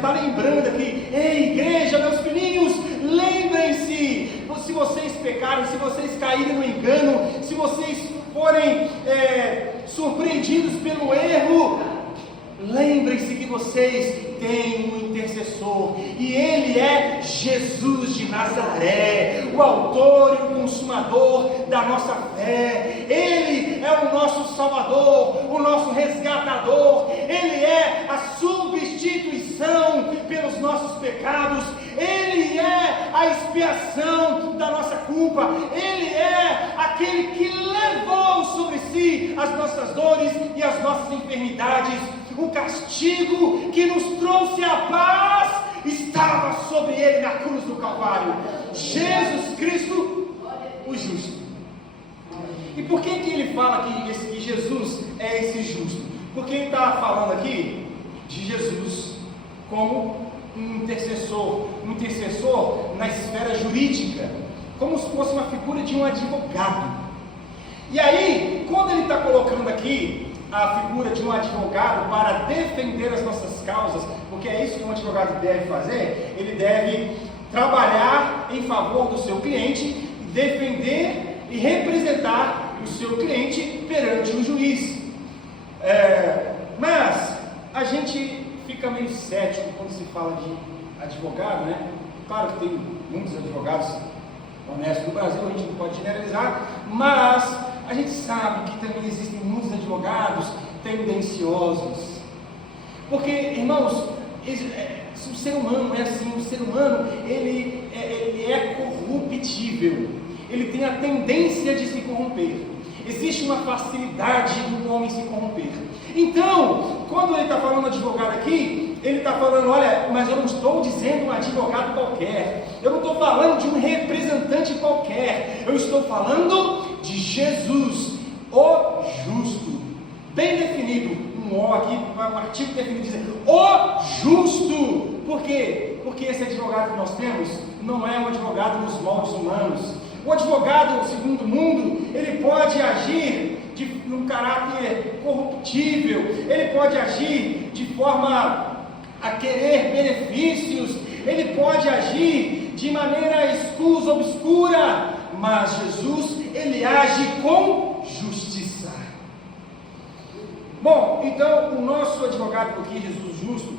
está lembrando aqui: ei, igreja, meus filhinhos, lembrem-se, se vocês pecarem, se vocês caírem no engano, se vocês forem surpreendidos pelo erro, lembrem-se que vocês têm um intercessor, e Ele é Jesus de Nazaré, o autor e o consumador da nossa fé. Ele é o nosso Salvador, o nosso resgatador. Ele é a substituição pelos nossos pecados. Ele é a expiação da nossa culpa. Ele é aquele que levou sobre si as nossas dores e as nossas enfermidades. O castigo que nos trouxe a paz estava sobre Ele na cruz do Calvário. Jesus Cristo, o justo. E por que Ele fala que Jesus é esse justo? Porque Ele está falando aqui de Jesus como um intercessor na esfera jurídica, como se fosse uma figura de um advogado. E aí, quando Ele está colocando aqui a figura de um advogado para defender as nossas causas, porque é isso que um advogado deve fazer, ele deve trabalhar em favor do seu cliente, defender e representar o seu cliente perante o juiz. Mas a gente fica meio cético quando se fala de advogado, né? Claro que tem muitos advogados honestos no Brasil, a gente não pode generalizar, mas a gente sabe que também existem muitos advogados tendenciosos. Porque, irmãos, o ser humano é assim, o ser humano ele é corruptível, ele tem a tendência de se corromper. Existe uma facilidade do homem se corromper. Então, quando ele está falando advogado aqui, ele está falando: olha, mas eu não estou dizendo um advogado qualquer, eu não estou falando de um representante qualquer, eu estou falando de Jesus, o justo. Bem definido, um O aqui, um artigo definido dizendo o justo. Por quê? Porque esse advogado que nós temos não é um advogado nos moldes humanos. O advogado, segundo o mundo, ele pode agir num caráter corruptível, ele pode agir de forma a querer benefícios, ele pode agir de maneira escusa, obscura, mas Jesus, ele age com justiça. Bom, então o nosso advogado aqui, Jesus justo,